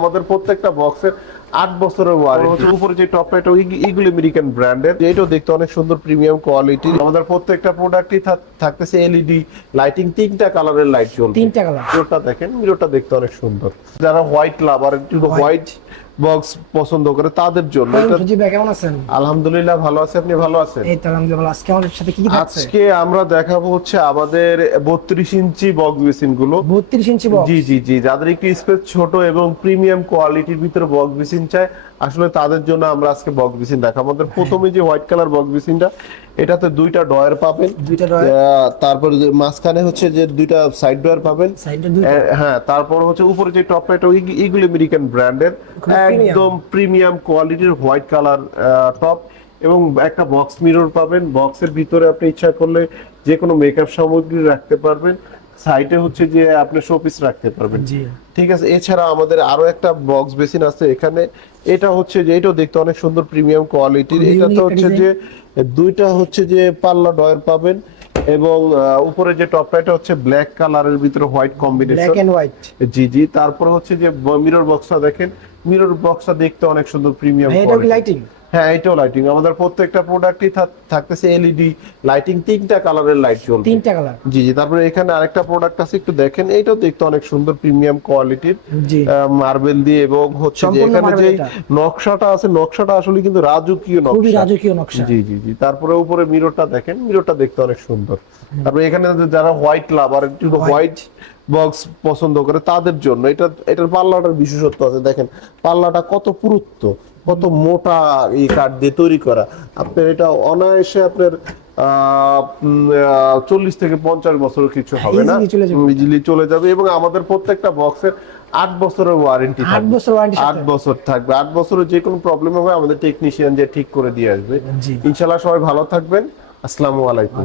আমাদের প্রত্যেকটা বক্সের আট বছরের ওয়ারেন্টি উপরে যে টপ এটা ইগুলি আমেরিকান ব্র্যান্ডের এটাও দেখতে অনেক সুন্দর প্রিমিয়াম কোয়ালিটি আমাদের প্রত্যেকটা প্রোডাক্টই থাকতেছে এলইডি লাইটিং তিনটা কালারের লাইট জ্বলবে তিনটা কালার মিররটা দেখেন মিররটা দেখতে অনেক সুন্দর। যারা হোয়াইট লাভার হোয়াইট বক্স পছন্দ করে তাদের জন্য এটা জি ভাই কেমন আছেন? আলহামদুলিল্লাহ ভালো আছে। আপনি ভালো আছেন? এই তো আলহামদুলিল্লাহ আজকে আমাদের সাথে কি কি থাকছে? আজকে আমরা দেখাবো হচ্ছে আমাদের বত্রিশ ইঞ্চি বক্স বেসিনগুলো। 32 ইঞ্চি বক্স জি জি জি যাদের একটু স্পেস ছোট এবং প্রিমিয়াম কোয়ালিটির ভিতরে বক্স বেসিন চায় আসলে তাদের জন্য আমরা আজকে বক্স বেসিন দেখাবো। আমাদের প্রথমে যে হোয়াইট কালার বক্স বেসিনটা এটাতে দুইটা ডয়ার পাবেন। দুইটা ডয়ার তারপরে মাঝখানে হচ্ছে যে দুইটা সাইড ডয়ার পাবেন। হ্যাঁ তারপর হচ্ছে উপরে যে টপ এটা ইগুলি আমেরিকান ব্র্যান্ডের একদম প্রিমিয়াম কোয়ালিটির হোয়াইট কালার টপ। এবং একটা বক্স মিরর পাবেন। বক্সের ভিতরে আপনি ইচ্ছা করলে যে কোনো মেকআপ সামগ্রী রাখতে পারবেন। সাইডে হচ্ছে যে আপনি শোপিস রাখতে পারবেন। জি। ঠিক আছে এছাড়া আমাদের আরও একটা বক্স বেসিন আছে এখানে। এটা হচ্ছে যে এটাও দেখতে অনেক সুন্দর প্রিমিয়াম কোয়ালিটির এটা তো হচ্ছে যে দুইটা হচ্ছে যে পাল্লা ডয়ার পাবেন এবং উপরে যে টপটা এটা হচ্ছে ব্ল্যাক কালারের ভিতরে white combination black and white জি জি তারপর হচ্ছে যে মিরর বক্সটা দেখেন। মিরর বক্সটা দেখতে অনেক সুন্দর প্রিমিয়াম এটা কি লাইটিং হ্যাঁ এটাও লাইটিং আমাদের প্রত্যেকটা প্রোডাক্টই থাকতেছে এলইডি লাইটিং তিনটা কালারের লাইট জ্বলবে তিনটা কালার জি জি তারপরে এখানে আরেকটা প্রোডাক্ট আছে একটু দেখেন। এইটাও দেখতে অনেক সুন্দর প্রিমিয়াম কোয়ালিটির মার্বেল দিয়ে এবং হচ্ছে যে এখানে যে নকশাটা আছে নকশাটা আসলে কিন্তু রাজকীয় খুবই নকশা। রাজকীয় নকশা। জি জি জি তারপরে উপরে মিররটা দেখেন মিররটা দেখতে অনেক সুন্দর। তারপরে এখানে যারা হোয়াইট লাভার একটু হোয়াইট বক্স পছন্দ করে তাদের জন্য এটা এটার পাল্লাটার বিশেষত্ব আছে। দেখেন পাল্লাটা কত পুরুত্ব। কত মোটা এই কাঠ দিয়ে তৈরি করা। আপনার এটা অনায়াসে আপনার চল্লিশ থেকে পঞ্চাশ বছর কিছু হবে না। চলে যাবে। ইজিলি চলে যাবে এবং আমাদের প্রত্যেকটা বক্সের আট বছরের ওয়ারেন্টি আট বছর আট বছর থাকবে। আট বছরের যে কোনো প্রবলেম হবে আমাদের টেকনিশিয়ান যে ঠিক করে দিয়ে আসবে। ইনশাল্লাহ সবাই ভালো থাকবেন। আসসালামু আলাইকুম।